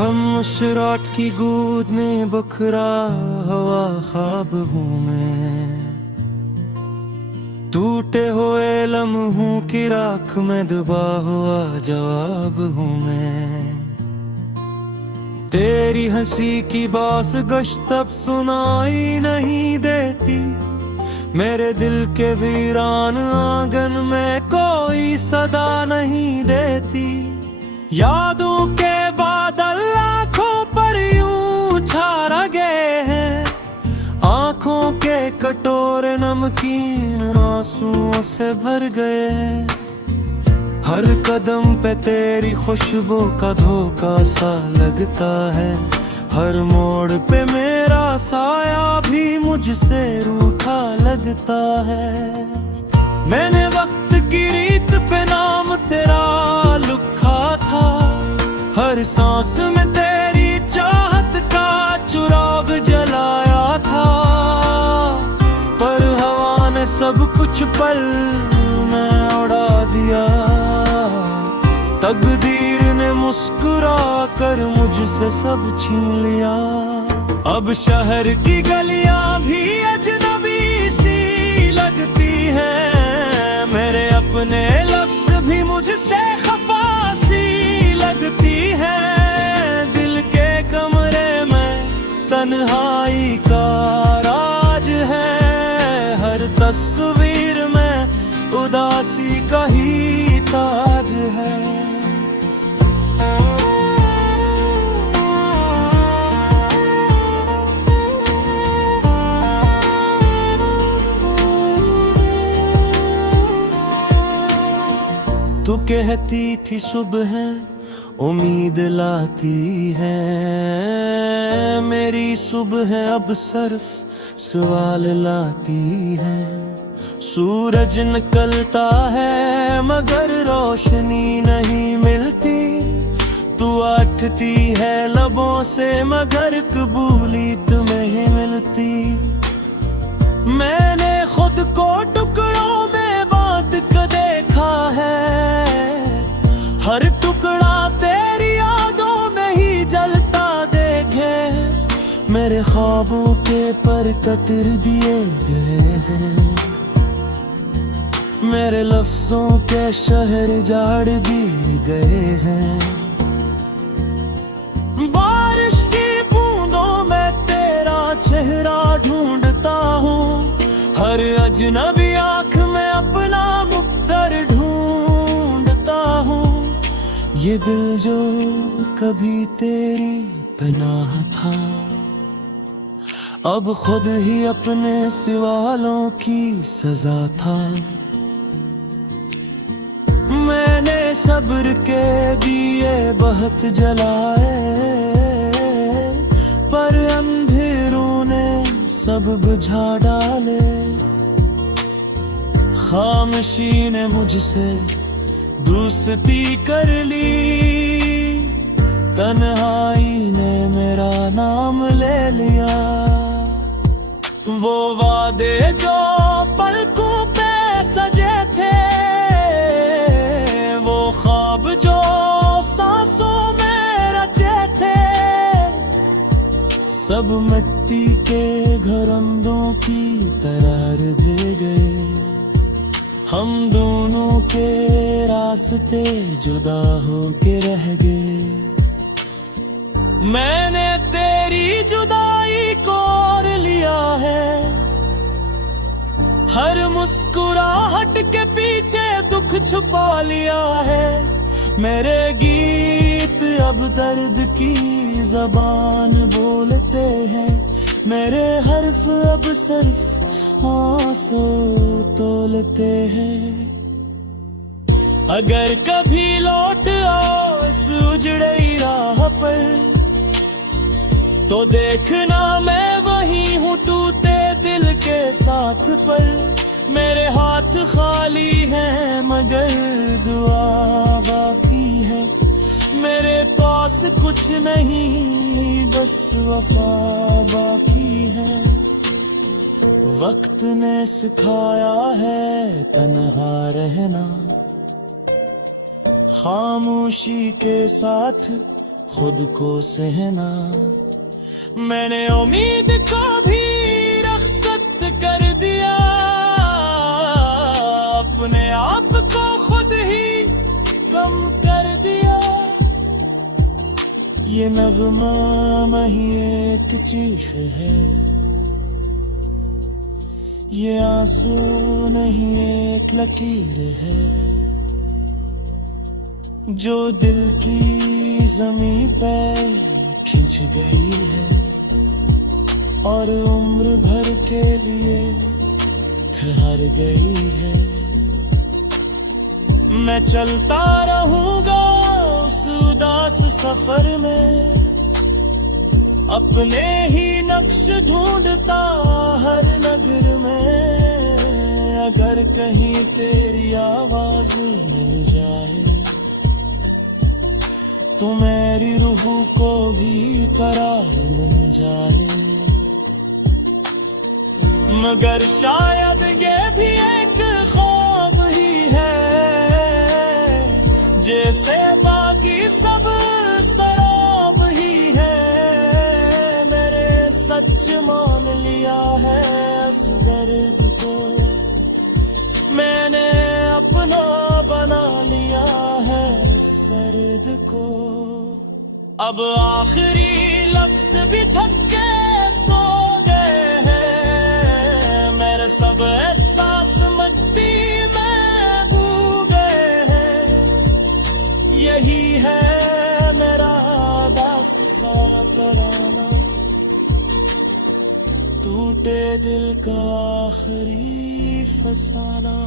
खामोश की गूद में बखरा हवा ख्वाब हूँ मैं, टूटे हुए लम्हों की राख में दबा हुआ जवाब हूँ मैं। तेरी हंसी की बास गश्त अब सुनाई नहीं देती, मेरे दिल के वीरान आंगन में कोई सदा नहीं देती। यादों के बादल आँखों पर यूं छा गए हैं, आँखों के कटोरे नमकीन आंसुओं से भर गए हैं। हर कदम पे तेरी खुशबू का धोखा सा लगता है, हर मोड़ पे मेरा साया भी मुझसे रूठा लगता है। मैंने वक्त की रीत पे नाम तेरा लिखा था, हर सांस में तेरी चाहत का चिराग जलाया था। पर हवा ने सब कुछ पल में उड़ा दिया, तकदीर ने मुस्कुरा कर मुझसे सब छीन लिया। अब शहर की गलियां भी अजनबी सी लगती हैं, मेरे अपने लफ्ज भी मुझसे खफा सी लगती हैं। दिल के कमरे में तन्हाई का राज है, हर तस्वीर में उदासी का ही ताज है। तू कहती थी सुबह उम्मीद लाती है, मेरी सुबह अब सिर्फ सवाल लाती है। सूरज निकलता है मगर रोशनी नहीं मिलती, तू अटती है लबों से मगर कबूलियत नहीं मिलती। मैंने खुद को टुकड़ों में बांट कर देखा है, हर टुकड़ा तेरी यादों में ही जलता देखे। मेरे ख्वाबों के पर कतर दिए गए हैं, मेरे लफ्जों के शहर जाड़ दिए गए हैं। बारिश की बूंदों में तेरा चेहरा ढूंढता हूँ, हर अजनबी आँख में अपना मुक्तर ढूंढता हूँ। ये दिल जो कभी तेरी पनाह था, अब खुद ही अपने सवालों की सजा था। मैंने सब्र के दिए बहुत जलाए, पर अंधेरों ने सब बुझा डाले। खामोशी ने मुझसे दोस्ती कर ली, तन्हाई ने मेरा नाम ले लिया। वो वादे जो पलकों पे सजे थे, वो ख्वाब जो सांसों में रचे थे, सब मिट्टी के घरंदों की तरह दे गए। हम दोनों के रास्ते जुदा होके रह गए। मैंने तेरी जुदाई को और लिया है, हर मुस्कुराहट के पीछे दुख छुपा लिया है। मेरे गीत अब दर्द की जबान बोलते हैं, मेरे हर्फ अब सिर्फ आंसू तोलते हैं। अगर कभी लौट आओ इस उजड़ी राह पर, तो देखना मैं वही हूँ टूटे दिल के साथ पर। मेरे हाथ खाली हैं मगर दुआ बाकी है, मेरे पास कुछ नहीं बस वफा बाकी है। वक्त ने सिखाया है तन्हा रहना, खामोशी के साथ खुद को सहना। मैंने उम्मीद को भी रख्सत कर दिया, अपने आप को खुद ही कम कर दिया। ये नगमा नहीं एक चीख है, ये आंसू नहीं एक लकीर है, जो दिल की ज़मीं पे खिंच गई है और उम्र भर के लिए ठहर गई है। मैं चलता रहूंगा उस उदास सफर में, अपने ही नक्श ढूंढता हर नगर में। अगर कहीं तेरी आवाज मिल जाए तो मेरी रूह को भी करार मिल जाए। मगर शायद ये भी एक ख्वाब ही है, जैसे बाकी सब शराब ही है। मेरे सच मान लिया है इस दर्द को, मैंने अपना बना लिया है इस सर्द को। अब आखिरी लफ्ज भी थक के सो गए हैं, मेरे सब एहसास मट्टी में भू गए हैं। यही है मेरा दास सा तराना, टूटे दिल का आखिरी फसाना।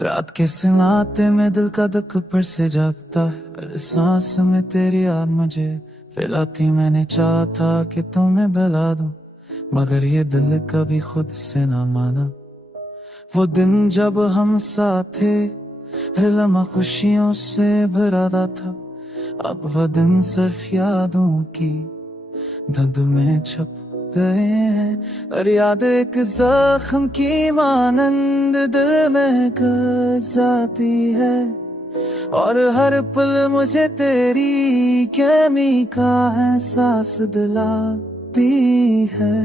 रात के सन्नाटे में दिल का दुख पर से जागता है, हर सांस में तेरी याद मुझे रिलाती। मैंने चाहा था कि तुम्हें बहला दूं, मगर ये दिल कभी खुद से ना माना। वो दिन जब हम साथ थे, हर लम्हा खुशियों से भरा था। अब वो दिन सिर्फ यादों की धुंध में छप गए हैं। और याद एक जख्म की मानंद दिल में घुस जाती है, और हर पल मुझे तेरी कमी का एहसास दिलाती है।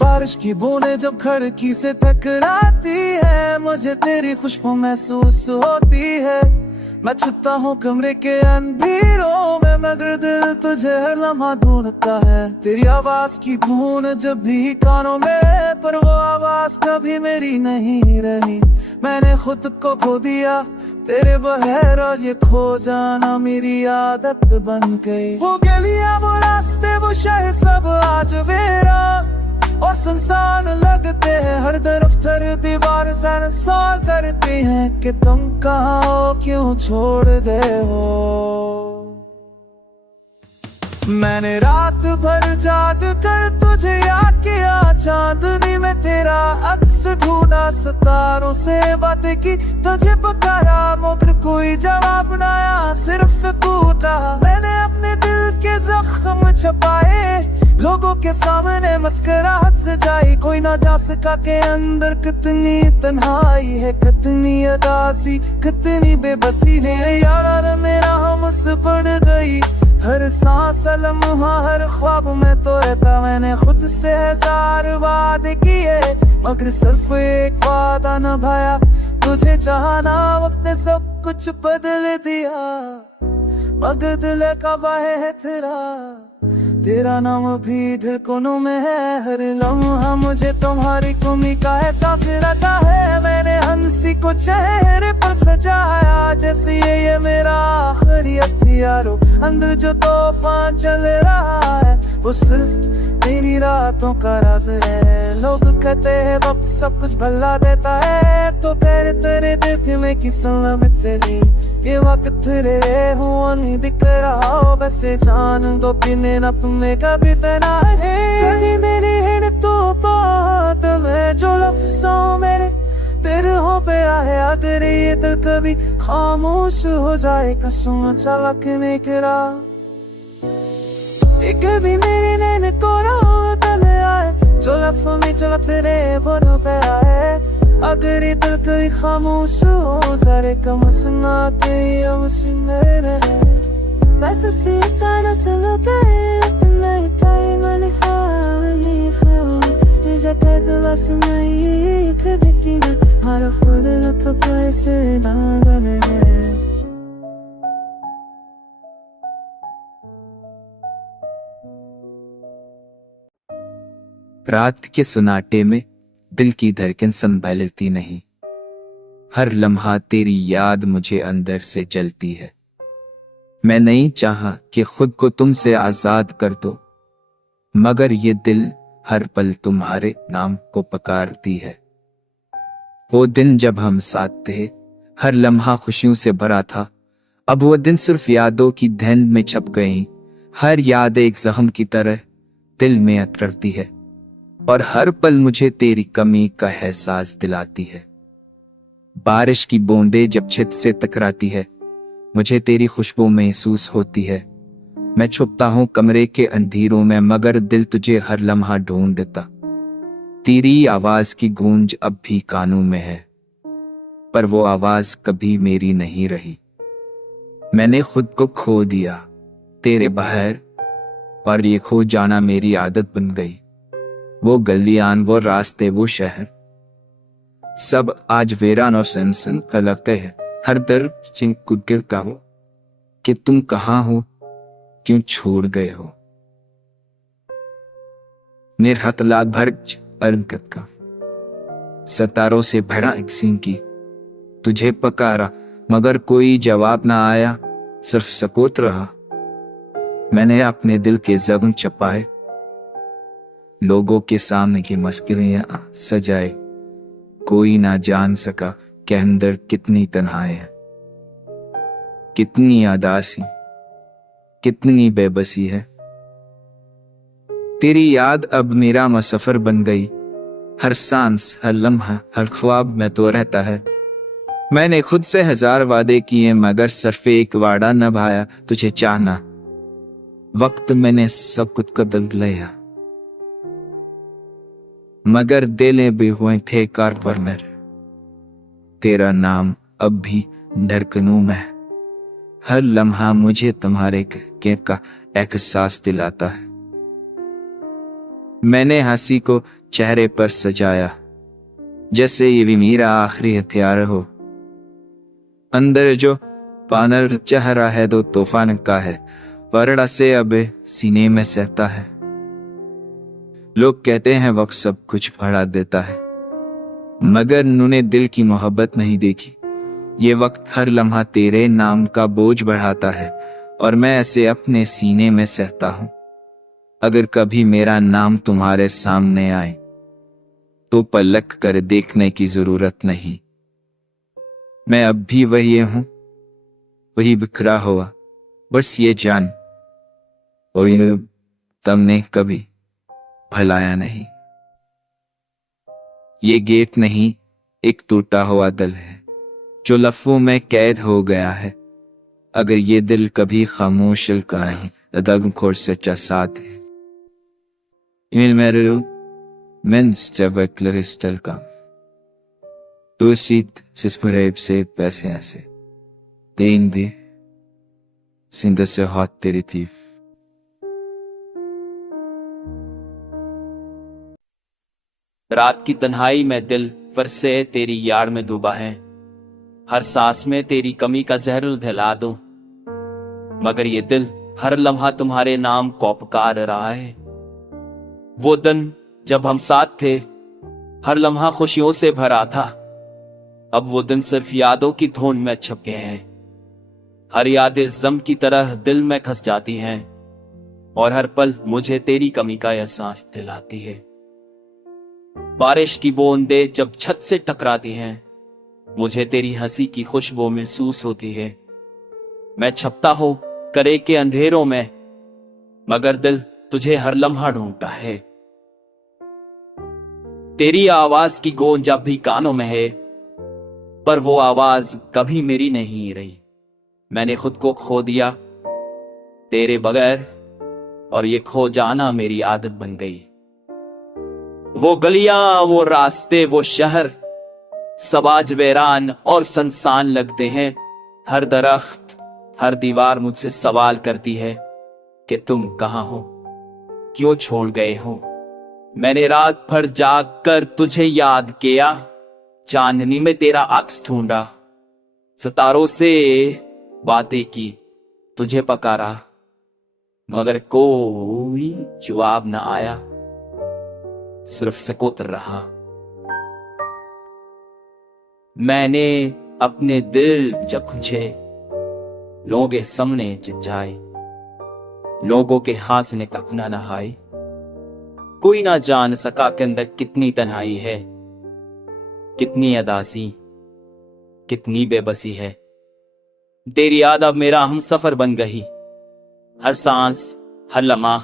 बारिश की बूंदें जब खिड़की से टकराती है, मुझे तेरी खुशबू महसूस होती है। मैं छुपता हूँ कमरे के अंधेरों में, मगर दिल तुझे हर लम्हा ढूंढता है। तेरी आवाज की धुन जब भी कानों में, पर वो आवाज कभी मेरी नहीं रही। मैंने खुद को खो दिया तेरे बगैर, और ये खो जाना मेरी आदत बन गई। वो गलियां, वो रास्ते, वो शहर सब आज मेरा और सुनसान लगते हैं। हर तरफ थर दीवार सवाल करती हैं कि तुम कहाँ हो, क्यों छोड़ गए हो। मैंने रात भर जाग कर तुझे याद किया, चांदनी में तेरा अक्स ढूंढा, सितारों से बातें की, तुझे पुकारा, मगर कोई जवाब न आया, सिर्फ सुकून रहा। मैंने अपने दिल के जख्म छुपाए, लोगों के सामने मुस्कुराहट सजाई। कोई ना जा सका के अंदर कितनी तन्हाई है, कितनी अदासी, कितनी बेबसी है। यार मेरा हमस पड़ गई, हर सांस लम्हा, हर ख्वाब में तो रहता। मैंने खुद से 1000 वादे किए, मगर सिर्फ एक वादा निभाया, तुझे चाहना। वक्त ने सब कुछ बदल दिया, मगर दिल का बाहे है तेरा नाम भी धड़कनों में है। हर लम्हा मुझे तुम्हारी कमी का एहसास रहता है। मैंने हंसी को चेहरे पर सजाया, जैसे ये मेरा आखिरी हथियारो। अंदर जो तूफान चल रहा है, वो सिर्फ तेरी रातों का राज है। लोग कहते हैं वक्त सब कुछ भला देता है, तो तेरे दिल में की सलाम तेरी। ये वक्त तेरे हुआ नहीं दिख रहा हो, वैसे जान दो पीने ना तुम्हें कभी तना है। कभी मेरी हिड़ तो बात में जो लफ्ज़ों मेरे तेरे हो पे आए अगर ये दिल कभी खामोश हो जाए, कसम चला के मैं गिरा एक भी मेरे नैन को तले आए, जो लफ्ज़ों में चला तेरे बोलों पे आए। अगर ये दिल कभी खामोश हो जाए, कम सुना के अब सुने रहे। वैसे सी चाइना से लोग नहीं ताई मैंने खाई खाई जाके तो बस नहीं कभी की ना हर खुद लग पर से ना गए। रात के सुनाटे में दिल की धड़कन संभलती नहीं, हर लम्हा तेरी याद मुझे अंदर से जलती है। मैं नहीं चाहा कि खुद को तुमसे आजाद कर दो, मगर ये दिल हर पल तुम्हारे नाम को पुकारती है। वो दिन जब हम साथ थे, हर लम्हा खुशियों से भरा था। अब वो दिन सिर्फ यादों की धुन में छप गई। हर याद एक जख्म की तरह दिल में अतरती है, और हर पल मुझे तेरी कमी का एहसास दिलाती है। बारिश की बूंदें जब छत से टकराती है, मुझे तेरी खुशबू महसूस होती है। मैं छुपता हूँ कमरे के अंधेरों में, मगर दिल तुझे हर लम्हा ढूंढता। तेरी आवाज की गूंज अब भी कानों में है, पर वो आवाज कभी मेरी नहीं रही। मैंने खुद को खो दिया तेरे बाहर, और ये खो जाना मेरी आदत बन गई। वो गलियां, वो रास्ते, वो शहर, सब आज वीरान और सनसन का लगते हैं। हर दर चिंकुल का हो कि तुम कहाँ हो, क्यों छोड़ गए हो। निर्हत लाख भर अरकत का सितारों से भरा एक सीन की, तुझे पकारा मगर कोई जवाब ना आया, सिर्फ सकूत रहा। मैंने अपने दिल के जख्म छपाए, लोगों के सामने की मुश्किलें सजाए। कोई ना जान सका कि अंदर कितनी तन्हाई है, कितनी उदासी, कितनी बेबसी है। तेरी याद अब मेरा मुसफर बन गई। हर सांस, हर लम्हा, हर ख्वाब में तो रहता है। मैंने खुद से 1000 वादे किए, मगर सिर्फ एक वादा निभाया, तुझे चाहना। वक्त मैंने सब कुछ बदल लिया, मगर दिलें भी हुए थे कार पर मेरे। तेरा नाम अब भी धड़कनों में, हर लम्हा मुझे तुम्हारे के का एहसास दिलाता है। मैंने हंसी को चेहरे पर सजाया, जैसे ये भी मेरा आखिरी हथियार हो। अंदर जो पानर चेहरा है तो तूफान का है, वरड़ा से अब सीने में सहता है। लोग कहते हैं वक्त सब कुछ बढ़ा देता है, मगर उन्होंने दिल की मोहब्बत नहीं देखी। ये वक्त हर लम्हा तेरे नाम का बोझ बढ़ाता है, और मैं ऐसे अपने सीने में सहता हूं। अगर कभी मेरा नाम तुम्हारे सामने आए, तो पलक कर देखने की जरूरत नहीं। मैं अब भी वही हूं, वही बिखरा हुआ, बस ये जान, वही तुमने कभी भुलाया नहीं। ये गेट नहीं, एक टूटा हुआ दिल है, जो लफ्जों में कैद हो गया है। अगर ये दिल कभी खामोश का नहीं, दम खोर सच्चा साथ है। इन मेरे क्रिस्टल का तो सीत सिस्परेब से पैसे ऐसे देन दे सिंध से हाथ तेरी थी। रात की तन्हाई में दिल फिर से तेरी याद में डूबा है। हर सांस में तेरी कमी का जहर दिला दूं, मगर ये दिल हर लम्हा तुम्हारे नाम को पुकार रहा है। वो दिन जब हम साथ थे, हर लम्हा खुशियों से भरा था। अब वो दिन सिर्फ यादों की धुन में छप गए हैं। हर यादें जम की तरह दिल में खस जाती हैं, और हर पल मुझे तेरी कमी का एहसास दिलाती है। बारिश की बूंदें जब छत से टकराती हैं, मुझे तेरी हंसी की खुशबू महसूस होती है। मैं छपता हूं करे के अंधेरों में, मगर दिल तुझे हर लम्हा ढूंढता है। तेरी आवाज की गूंज अब भी कानों में है, पर वो आवाज कभी मेरी नहीं रही। मैंने खुद को खो दिया तेरे बगैर, और ये खो जाना मेरी आदत बन गई। वो गलियां, वो रास्ते, वो शहर सब आज वीरान और सुनसान लगते हैं। हर दरख्त, हर दीवार मुझसे सवाल करती है कि तुम कहां हो, क्यों छोड़ गए हो। मैंने रात भर जाग कर तुझे याद किया, चांदनी में तेरा अक्स ढूंढा, सितारों से बातें की, तुझे पकारा, मगर कोई जवाब न आया, सिर्फ सकूत रहा। मैंने अपने दिल जखुझे लोगों के सामने चिल्लाए, लोगों के हंसने तक न नहाए। कोई ना जान सका के अंदर कितनी तन्हाई है, कितनी अदासी, कितनी बेबसी है। तेरी याद अब मेरा हम सफर बन गई। हर सांस, हर लम्हा,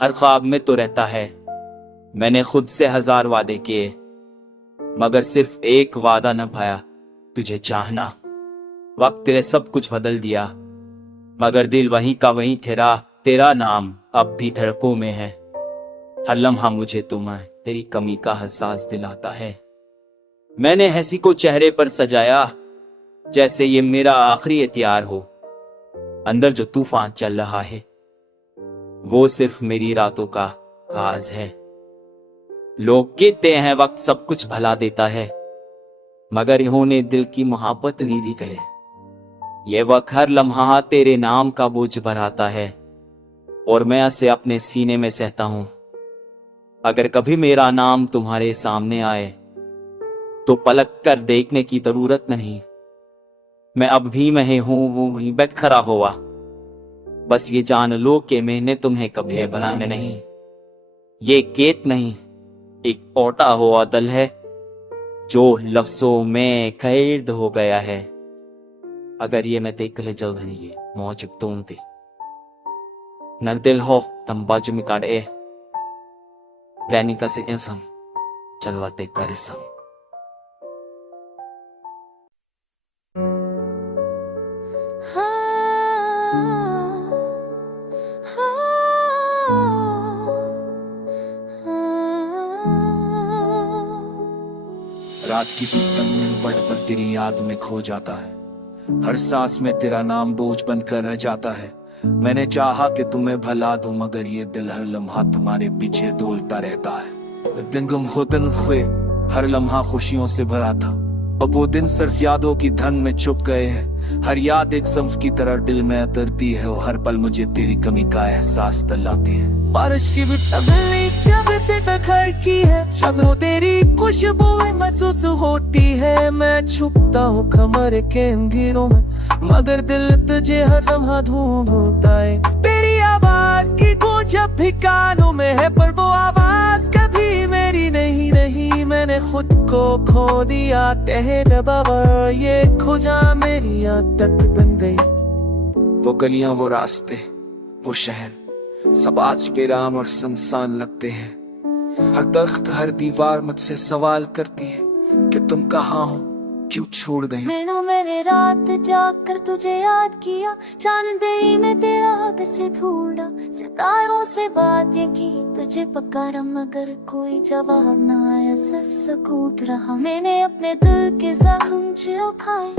हर ख्वाब में तो रहता है। मैंने खुद से 1000 वादे किए, मगर सिर्फ एक वादा न पाया, तुझे चाहना। वक्त ने सब कुछ बदल दिया, मगर दिल वहीं का वहीं ठहरा। तेरा नाम अब भी धड़कों में है। हर लम्हा मुझे तुम्हें तेरी कमी का एहसास दिलाता है। मैंने हंसी को चेहरे पर सजाया, जैसे ये मेरा आखिरी एहतियार हो। अंदर जो तूफान चल रहा है, वो सिर्फ मेरी रातों का खास है। लोग कहते हैं वक्त सब कुछ भला देता है, मगर इन्होंने दिल की मोहब्बत नहीं दी गए। ये वक्त हर लम्हा तेरे नाम का बोझ भराता है, और मैं इसे अपने सीने में सहता हूं। अगर कभी मेरा नाम तुम्हारे सामने आए, तो पलक कर देखने की जरूरत नहीं। मैं अब भी मैं हूं वो वहीं बैठ खड़ा हुआ। बस ये जान लो कि मैंने तुम्हें कभी बनाने नहीं। ये केत नहीं, एक ओटा हुआ दिल है, जो लफ्जों में कैद हो गया है। अगर ये मैं देख ले जल्द नहीं मौजूद तुम थी नर दिल हो तम बाजू में काटे प्लानिंग का से इंसान चलवाते परिश्रम। रात की तंग पड़ पर तेरी याद में खो जाता है। हर सांस में तेरा नाम बोझ बनकर रह जाता है। मैंने चाहा कि तुम्हें भला दूं, मगर ये दिल हर लम्हा तुम्हारे पीछे डोलता रहता है। दिन गुम होते हुए हर लम्हा खुशियों से भरा था, अब वो दिन सिर्फ यादों की धन में छुप गए हैं। हर याद एक संफ की तरह दिल में उतरती है, और हर पल मुझे तेरी कमी का एहसास दिलाती है। बारिश की भी जब से तखर की है, जब वो तेरी खुशबू महसूस होती है। मैं छुपता हूँ कमरे के अंधेरों में, मगर दिल तुझे हर लम्हा ढूंढता है। तेरी आवाज की गूंज जब भी कानों में है, पर वो आवाज कभी मेरी नहीं रही। मैंने खुद को खो दिया तेरे बगैर, ये खोजा मेरी आदत बन गई। वो गलियां, वो रास्ते, वो शहर सब आज वीरान और सुनसान लगते हैं। हर दरख्त, हर दीवार मुझसे सवाल करती है कि तुम कहाँ हो, क्यों छोड़ गई। मैंने रात जाग कर तुझे याद किया, चांदनी में तेरा हक से ढूंढा, सितारों से बातें की, तुझे पकारा, मगर कोई जवाब न आया, सिर्फ सकूत रहा। मैंने अपने दिल के जख्म जो खाए,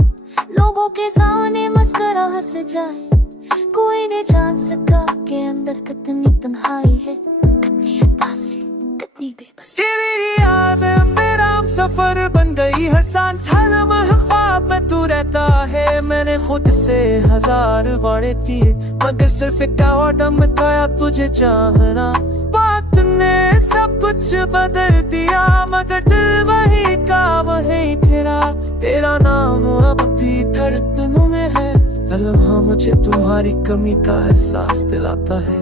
लोगों के सामने मस्करा हंस जाए। कोई नहीं जान सका के अंदर कितनी तन्हाई है, कितनी उदासी, कितनी बेबसी। तेरी याद मेरा सफर बन गई। हर सांस, हर लम्हा ख्वाब में तू रहता है। मैंने खुद से 1000 वादे किए, मगर सिर्फ एक वादा बताया, तुझे चाहना। बात ने सब कुछ बदल दिया, मगर दिल वही का वही फिरा। तेरा नाम अब भी धड़कनों में है, हर लम्हा मुझे तुम्हारी कमी का एहसास दिलाता है।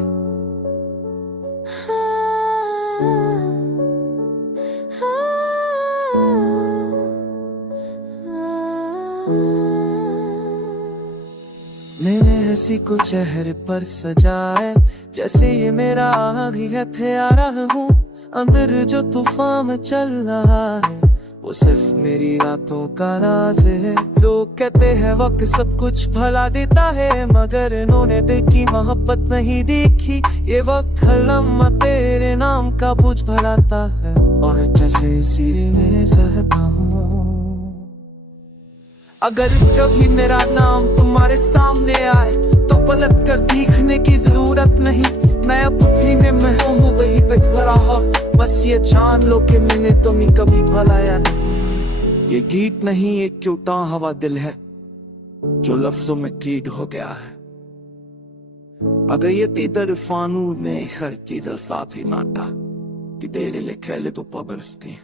मैंने हंसी को चेहरे पर सजाए, जैसे ये मेरा आखिरी हथियार हूँ। अंदर जो तूफान चल रहा है, वो सिर्फ मेरी रातों का राज है। लोग कहते हैं वक्त सब कुछ भला देता है, मगर इन्होंने दिल की मोहब्बत नहीं देखी। ये वक्त हर लम्हा तेरे नाम का बोझ भराता है, और जैसे सिरे में सहता हूँ। अगर कभी मेरा नाम तुम्हारे सामने आए तो पलट कर देखने की जरूरत नहीं। मैं अब धीमे में हूँ वही पे खड़ा हो, बस ये जान लो कि मैंने तुम्हें कभी भुलाया नहीं। ये गीत नहीं एक क्यूटा हवा दिल है जो लफ्जों में कीड हो गया है। अगर ये तेतर फानू ने हर की जल्फा भी नाटा कि तेरे लिखे ले तो पबरस्ती